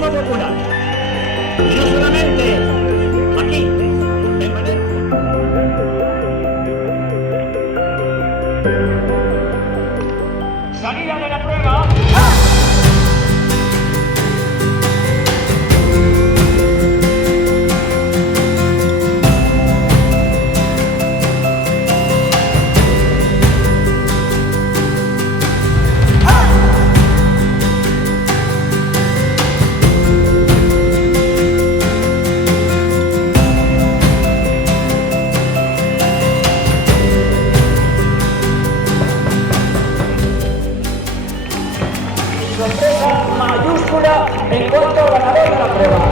dispositivo popular. Y no solamente aquí, en manera... Salida de la prueba. Sorpresa mayúscula en cuanto al ganador de la prueba.